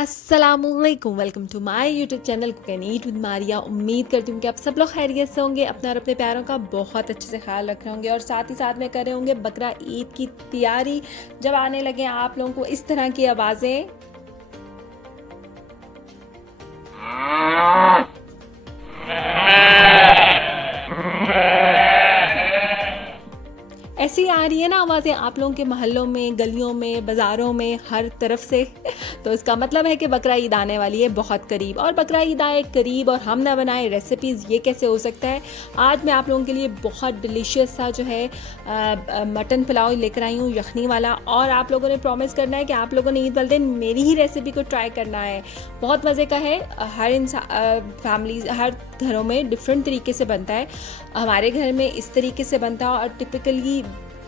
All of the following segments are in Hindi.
अस्सलामुअलैकुम, welcome to my YouTube channel cook and eat with Maria. उम्मीद करती हूँ कि आप सब लोग खैरियत से होंगे, अपने और अपने प्यारों का बहुत अच्छे से ख्याल रख रहे होंगे और साथ ही साथ में कर रहे होंगे बकरा ईद की तैयारी। जब आने लगे आप लोगों को इस तरह की आवाज़ें ऐसी आ रही है ना, आवाज़ें आप लोगों के मोहल्लों में, गलियों में, बाज़ारों में, हर तरफ से तो इसका मतलब है कि बकरा ईद आने वाली है बहुत करीब। और बकरा ईद आए करीब और हम ना बनाए रेसिपीज़, ये कैसे हो सकता है। आज मैं आप लोगों के लिए बहुत डिलीशियस सा जो है मटन पुलाव लेकर आई हूँ, यखनी वाला। और आप लोगों ने प्रॉमिस करना है कि आप लोगों ने ईद वाले दिन मेरी ही रेसिपी को ट्राई करना है। बहुत मज़े का है। हर इंसान फैमिली, हर घरों में डिफरेंट तरीके से बनता है। हमारे घर में इस तरीके से बनता है और टिपिकली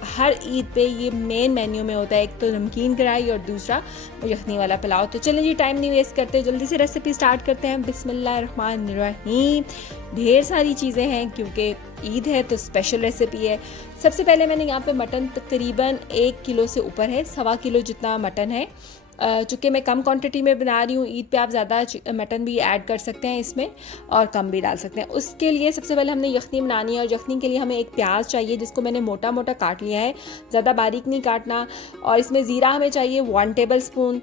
हर ईद पे ये मेन मेन्यू में होता है। एक तो नमकीन कढ़ाई और दूसरा यखनी वाला पुलाव। तो चलिए जी, टाइम नहीं वेस्ट करते, जल्दी से रेसिपी स्टार्ट करते हैं। बिस्मिल्लाहिर्रहमानिर्रहीम। ढेर सारी चीज़ें हैं क्योंकि ईद है तो स्पेशल रेसिपी है। सबसे पहले मैंने यहाँ पे मटन तकरीबन 1 किलो से ऊपर है, 1.25 किलो जितना मटन है। चूँकि मैं कम क्वांटिटी में बना रही हूँ, ईद पे आप ज़्यादा मटन भी ऐड कर सकते हैं इसमें और कम भी डाल सकते हैं। उसके लिए सबसे पहले हमने यखनी बनानी है और यखनी के लिए हमें एक प्याज चाहिए जिसको मैंने मोटा मोटा काट लिया है, ज़्यादा बारीक नहीं काटना। और इसमें ज़ीरा हमें चाहिए 1 टेबल स्पून।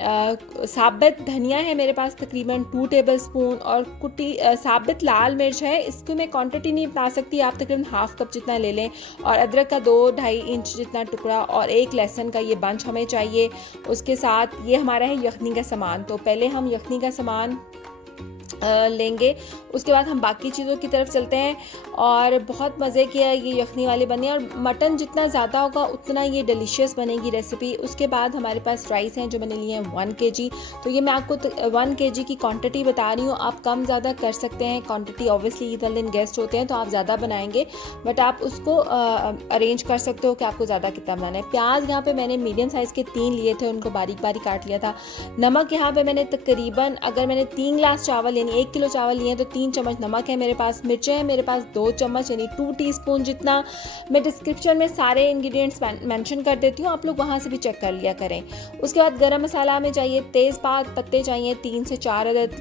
साबित धनिया है मेरे पास तकरीबन 2 टेबल स्पून। और कुटी साबित लाल मिर्च है, इसको मैं क्वांटिटी नहीं बता सकती, आप तकरीबन हाफ कप जितना ले लें। और अदरक का 2-2.5 इंच जितना टुकड़ा और एक लहसुन का ये बंच हमें चाहिए। उसके साथ ये हमारा है यखनी का सामान। तो पहले हम यखनी का सामान लेंगे, उसके बाद हम बाकी चीज़ों की तरफ चलते हैं। और बहुत मज़े की है ये यखनी वाली बनी और मटन जितना ज़्यादा होगा उतना ये डिलीशियस बनेगी रेसिपी। उसके बाद हमारे पास राइस हैं जो मैंने लिए हैं 1 kg। तो ये मैं आपको 1 kg की क्वांटिटी बता रही हूँ, आप कम ज़्यादा कर सकते हैं। क्वांटिटी ऑब्वियसली ईद वाले दिन गेस्ट होते हैं तो आप ज़्यादा बनाएंगे, बट आप उसको अरेंज कर सकते हो कि आपको ज़्यादा कितना बनाना है। प्याज यहाँ पर मैंने मीडियम साइज़ के 3 लिए थे, उनको बारीक बारीक काट लिया था। नमक यहाँ पर मैंने तकरीबन, अगर मैंने 3 गिलास चावल यानी 1 किलो चावल लिए हैं तो 3 चम्मच नमक है मेरे पास। मिर्चें हैं मेरे पास 2 चम्मच यानी 2 टीस्पून जितना। मैं डिस्क्रिप्शन में सारे इंग्रेडिएंट्स मेंशन कर देती हूँ, आप लोग वहाँ से भी चेक कर लिया करें। उसके बाद गरम मसाला हमें चाहिए, तेज़पात पत्ते चाहिए 3 से 4 अदद।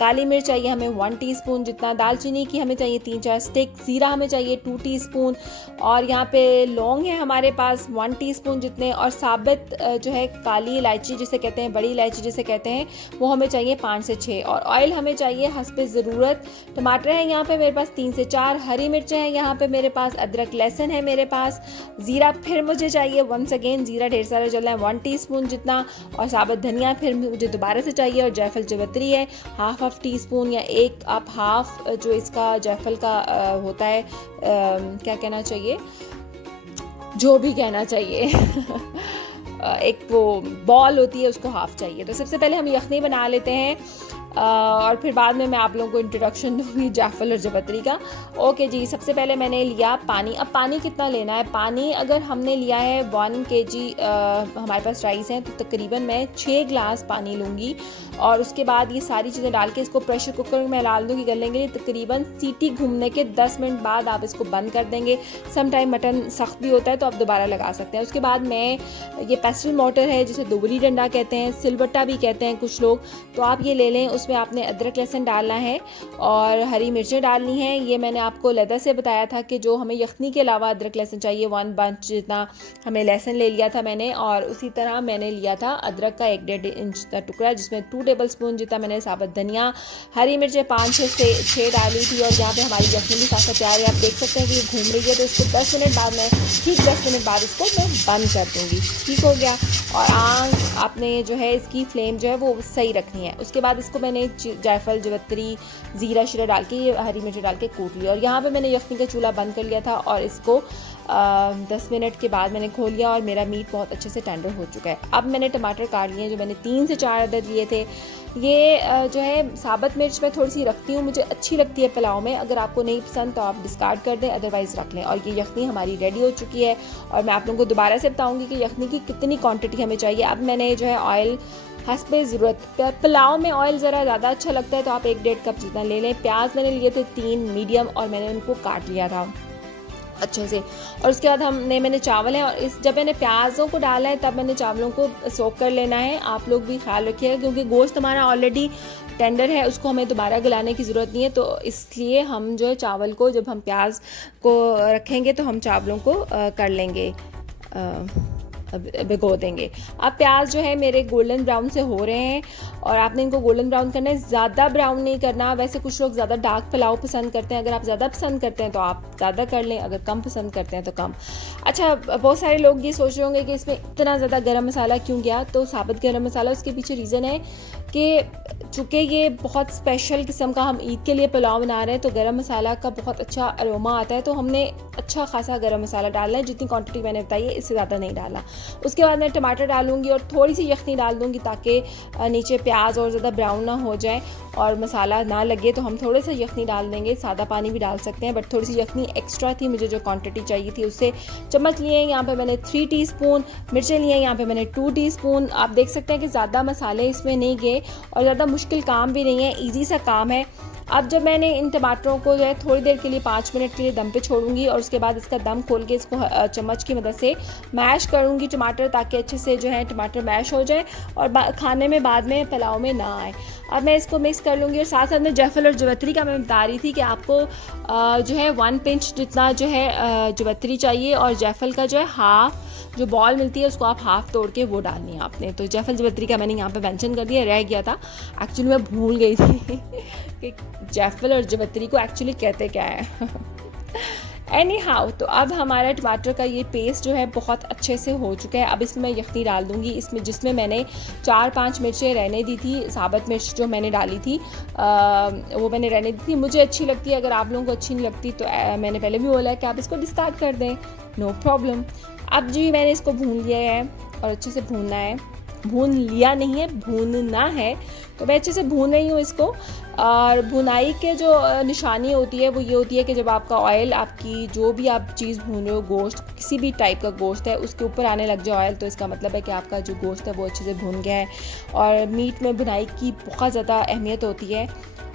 काली मिर्च चाहिए हमें 1 टीस्पून जितना। दालचीनी की हमें चाहिए 3-4 स्टिक। ज़ीरा हमें चाहिए 2 टीस्पून। और यहाँ पे लौंग है हमारे पास 1 टीस्पून जितने। और साबित जो है काली इलायची जिसे कहते हैं, बड़ी इलायची जिसे कहते हैं, वो हमें चाहिए 5 से 6। और ऑयल हमें चाहिए हस्बे ज़रूरत। टमाटर हैं यहाँ पे मेरे पास 3 से 4। हरी मिर्चें हैं यहाँ पे मेरे पास। अदरक लहसुन है मेरे पास। ज़ीरा फिर मुझे चाहिए, वंस अगेन ज़ीरा ढेर सारा जला है, 1 टीस्पून जितना। और साबुत धनिया फिर मुझे दोबारा से चाहिए। और जायफल जवतरी है हाफ टीस्पून या एक आप हाफ, जो इसका जायफल का होता है, क्या कहना चाहिए, जो भी कहना चाहिए एक वो बॉल होती है उसको हाफ चाहिए। तो सबसे पहले हम यखनी बना लेते हैं और फिर बाद में मैं आप लोगों को इंट्रोडक्शन दूंगी जायफल और जवतरी का। ओके जी, सबसे पहले मैंने लिया पानी। अब पानी कितना लेना है, पानी अगर हमने लिया है 1 kg हमारे पास राइस हैं तो तकरीबन मैं 6 गिलास पानी लूँगी। और उसके बाद ये सारी चीज़ें डाल के इसको प्रेशर कुकर में डाल दूँगी गलने के लिए। तकरीबन सीटी घूमने के 10 मिनट बाद आप इसको बंद कर देंगे। सम टाइम मटन सख्त भी होता है तो आप दोबारा लगा सकते हैं। उसके बाद मैं, ये पेस्टल मोटर है जिसे दोबरी डंडा कहते हैं, सिलबट्टा भी कहते हैं कुछ लोग, तो आप ये ले लें। उसमें आपने अदरक लहसुन डालना है और हरी मिर्चें डालनी है। ये मैंने आपको लहदा से बताया था कि जो हमें यखनी के अलावा अदरक लहसुन चाहिए, 1 बंच जितना हमें लहसुन ले लिया था मैंने। और उसी तरह मैंने लिया था अदरक का 1-1.5 इंच का टुकड़ा जिसमें 2 टेबल स्पून जितना मैंने साबुत धनिया, हरी मिर्चें 5 से 6 डाली थी। और यहाँ पे हमारी यखनी भी खासा तैयार है, आप देख सकते हैं कि ये घूम रही है। तो इसको 10 मिनट बाद में, ठीक 10 मिनट बाद इसको मैं बंद कर दूँगी। ठीक हो गया। और आँच आपने जो है इसकी फ्लेम जो है वो सही रखनी है। उसके बाद इसको मैंने जायफल जवतरी ज़ीरा शीरा डाल के, हरी मिर्च डाल के कूट लिया। और यहाँ पे मैंने यखनी का चूल्हा बंद कर लिया था और इसको 10 मिनट के बाद मैंने खोल लिया और मेरा मीट बहुत अच्छे से टेंडर हो चुका है। अब मैंने टमाटर काट लिए जो मैंने 3 से 4 अदद लिए थे। ये जो है साबुत मिर्च मैं थोड़ी सी रखती हूँ, मुझे अच्छी लगती है पुलाव में। अगर आपको नहीं पसंद तो आप डिस्कार्ड कर दें, अदरवाइज़ रख लें। और ये यखनी हमारी रेडी हो चुकी है। और मैं आप लोगों को दोबारा से बताऊँगी कि यखनी की कितनी क्वांटिटी हमें चाहिए। अब मैंने जो है ऑयल हस्बे ज़रूरत, पुलाव में ऑयल ज़रा ज़्यादा अच्छा लगता है तो आप 1-1.5 कप जितना ले लें। प्याज मैंने लिए थे 3 मीडियम और मैंने उनको काट लिया था। अच्छे से। और उसके बाद मैंने चावल है, और जब मैंने प्याज़ों को डाला है तब मैंने चावलों को सोक कर लेना है। आप लोग भी ख्याल रखिएगा क्योंकि गोश्त हमारा ऑलरेडी टेंडर है, उसको हमें दोबारा गलाने की ज़रूरत नहीं है। तो इसलिए हम जो है चावल को, जब हम प्याज को रखेंगे तो हम चावलों को कर लेंगे, भिगो देंगे। अब प्याज जो है मेरे गोल्डन ब्राउन से हो रहे हैं, और आपने इनको गोल्डन ब्राउन करना है, ज़्यादा ब्राउन नहीं करना। वैसे कुछ लोग ज़्यादा डार्क पुलाव पसंद करते हैं, अगर आप ज़्यादा पसंद करते हैं तो आप ज़्यादा कर लें, अगर कम पसंद करते हैं तो कम। अच्छा, बहुत सारे लोग ये सोच रहे होंगे कि इसमें इतना ज़्यादा गरम मसाला क्यों गया। तो साबुत गरम मसाला, उसके पीछे रीज़न है कि चूँकि ये बहुत स्पेशल किस्म का हम ईद के लिए पुलाव बना रहे हैं, तो गरम मसाला का बहुत अच्छा अरोमा आता है, तो हमने अच्छा खासा गरम मसाला डालना है। जितनी क्वांटिटी मैंने बताई है इससे ज़्यादा नहीं डालना। उसके बाद मैं टमाटर डालूंगी और थोड़ी सी यखनी डाल दूंगी ताकि नीचे प्याज और ज़्यादा ब्राउन ना हो जाए और मसाला ना लगे। तो हम थोड़े सा यखनी डाल देंगे, सादा पानी भी डाल सकते हैं, बट थोड़ी सी यखनी एक्स्ट्रा थी, मुझे जो क्वांटिटी चाहिए थी उससे। चम्मच लिए हैं यहाँ पे मैंने 3 टीस्पून, मिर्चें लिए हैं यहाँ पे मैंने 2 टीस्पून। आप देख सकते हैं कि ज़्यादा मसाले इसमें नहीं गए और ज़्यादा मुश्किल काम भी नहीं है, ईजी सा काम है। अब जब मैंने इन टमाटरों को जो है थोड़ी देर के लिए 5 मिनट के लिए दम पे छोड़ूंगी, और उसके बाद इसका दम खोल के इसको चम्मच की मदद से मैश करूंगी टमाटर, ताकि अच्छे से जो है टमाटर मैश हो जाए और खाने में बाद में पुलाव में ना आए। अब मैं इसको मिक्स कर लूँगी, और साथ साथ में जायफल और जवित्री का मैं बता रही थी कि आपको जो है 1 पिंच जितना जो है जवित्री चाहिए, और जायफल का जो है हाफ जो बॉल मिलती है उसको आप हाफ तोड़ के वो डालनी है आपने। तो जायफल जवित्री का मैंने यहाँ पे मेंशन कर दिया, रह गया था, एक्चुअली मैं भूल गई थी कि जायफल और जवित्री को एक्चुअली कहते क्या है। एनी हाउ, तो अब हमारा टमाटर का ये पेस्ट जो है बहुत अच्छे से हो चुका है। अब इसमें मैं यखनी डाल दूँगी, इसमें जिसमें मैंने 4-5 मिर्चें रहने दी थी, साबुत मिर्च जो मैंने डाली थी वो मैंने रहने दी थी। मुझे अच्छी लगती है, अगर आप लोगों को अच्छी नहीं लगती तो मैंने पहले भी बोला है कि आप इसको डिस्कार्ड कर दें, नो प्रॉब्लम। अब जी मैंने इसको भून लिया है, और अच्छे से भूनना है, भून लिया नहीं है, भूनना है। तो मैं अच्छे से भून रही हूँ इसको। और भुनाई के जो निशानी होती है वो ये होती है कि जब आपका ऑयल, आपकी जो भी आप चीज़ भून रहे हो, गोश्त किसी भी टाइप का गोश्त है, उसके ऊपर आने लग जाए ऑयल, तो इसका मतलब है कि आपका जो गोश्त है वो अच्छे से भून गया है। और मीट में भुनाई की बहुत ज़्यादा अहमियत होती है।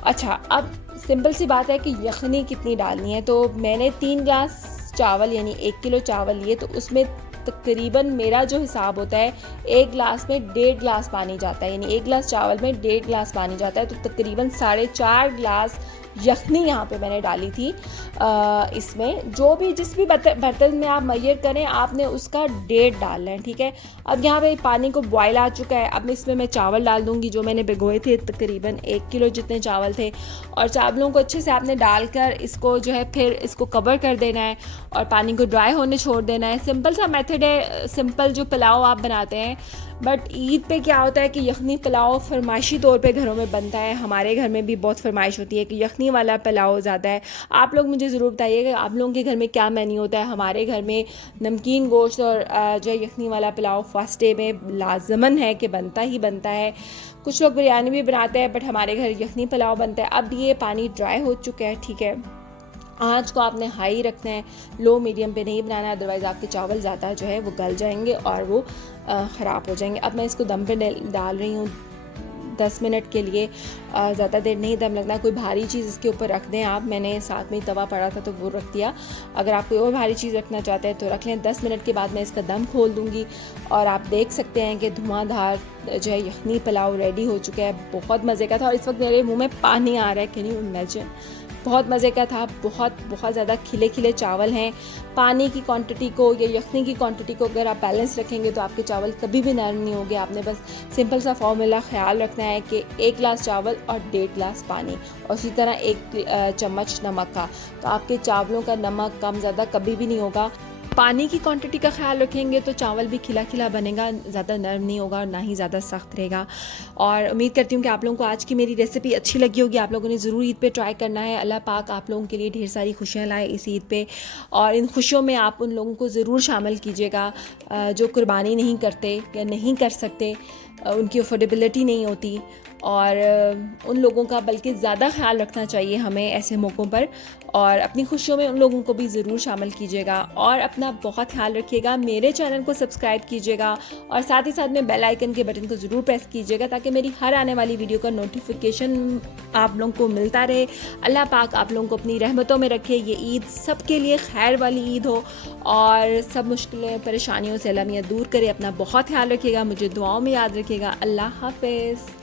अच्छा, अब सिंपल सी बात है कि यखनी कितनी डालनी है। तो मैंने 3 गिलास चावल यानी 1 किलो चावल लिए, तो उसमें तकरीबन मेरा जो हिसाब होता है 1 गिलास में 1.5 गिलास पानी जाता है, यानी 1 गिलास चावल में 1.5 गिलास पानी जाता है। तो तकरीबन 4.5 गिलास यखनी यहाँ पे मैंने डाली थी। इसमें जो भी जिस भी बर्तन में आप मेजर करें, आपने उसका 1.5 डालना है, ठीक है। अब यहाँ पे पानी को बॉयल आ चुका है। अब इसमें मैं चावल डाल दूँगी जो मैंने भिगोए थे, तकरीबन 1 किलो जितने चावल थे। और चावलों को अच्छे से आपने डालकर इसको जो है फिर इसको कवर कर देना है और पानी को ड्राई होने छोड़ देना है। सिंपल सा मेथड है, सिंपल जो पुलाव आप बनाते हैं। बट ईद पे क्या होता है कि यखनी पुलाव फरमाइशी तौर पे घरों में बनता है। हमारे घर में भी बहुत फरमाइश होती है कि यखनी वाला पुलाव ज़्यादा है। आप लोग मुझे ज़रूर बताइए कि आप लोगों के घर में क्या मेन्यू होता है। हमारे घर में नमकीन गोश्त और जो यखनी वाला पुलाव फर्स्ट डे में लाजमन है कि बनता ही बनता है। कुछ लोग बिरयानी भी बनाते हैं, बट हमारे घर यखनी पुलाव बनता है। अब ये पानी ड्राई हो चुका है, ठीक है। आँच को आपने हाई रखना है, लो मीडियम पे नहीं बनाना, अदरवाइज़ आपके चावल ज़्यादा जो है वो गल जाएंगे और वो ख़राब हो जाएंगे। अब मैं इसको दम पे डाल रही हूँ 10 मिनट के लिए। ज़्यादा देर नहीं दम लगना, कोई भारी चीज़ इसके ऊपर रख दें आप। मैंने साथ में तवा पड़ा था तो वो रख दिया। अगर आप कोई और भारी चीज़ रखना चाहते हैं तो रख लें। 10 मिनट के बाद मैं इसका दम खोल दूँगी और आप देख सकते हैं कि धुआंधार जो है यखनी पुलाव रेडी हो चुका है। बहुत मज़े का था और इस वक्त मेरे मुँह में पानी आ रहा है, कैन यू इमेजिन। बहुत मज़े का था, बहुत ज़्यादा खिले खिले चावल हैं। पानी की क्वांटिटी को या यखनी की क्वांटिटी को अगर आप बैलेंस रखेंगे तो आपके चावल कभी भी नरम नहीं होंगे। आपने बस सिंपल सा फॉर्मूला ख्याल रखना है कि 1 गिलास चावल और 1.5 गिलास पानी, और उसी तरह 1 चम्मच नमक का। तो आपके चावलों का नमक कम ज़्यादा कभी भी नहीं होगा। पानी की क्वांटिटी का ख्याल रखेंगे तो चावल भी खिला खिला बनेगा, ज़्यादा नरम नहीं होगा और ना ही ज़्यादा सख्त रहेगा। और उम्मीद करती हूँ कि आप लोगों को आज की मेरी रेसिपी अच्छी लगी होगी। आप लोगों ने ज़रूर ईद पे ट्राई करना है। अल्लाह पाक आप लोगों के लिए ढेर सारी खुशियाँ लाए इस ईद पे, और इन खुशियों में आप उन लोगों को ज़रूर शामिल कीजिएगा जो कुर्बानी नहीं करते या नहीं कर सकते। उनकी अफोर्डेबिलिटी नहीं होती, और उन लोगों का बल्कि ज़्यादा ख्याल रखना चाहिए हमें ऐसे मौक़ों पर। और अपनी खुशियों में उन लोगों को भी ज़रूर शामिल कीजिएगा, और अपना बहुत ख्याल रखिएगा। मेरे चैनल को सब्सक्राइब कीजिएगा, और साथ ही साथ में बेल आइकन के बटन को ज़रूर प्रेस कीजिएगा, ताकि मेरी हर आने वाली वीडियो का नोटिफिकेशन आप लोगों को मिलता रहे। अल्लाह पाक आप लोगों को अपनी रहमतों में रखे। ये ईद सबके लिए खैर वाली ईद हो, और सब मुश्किलें परेशानियों से अल्लाह मियां दूर करे। अपना बहुत ख्याल रखिएगा, मुझे दुआओं में याद रखिएगा। अल्लाह हाफ़िज़।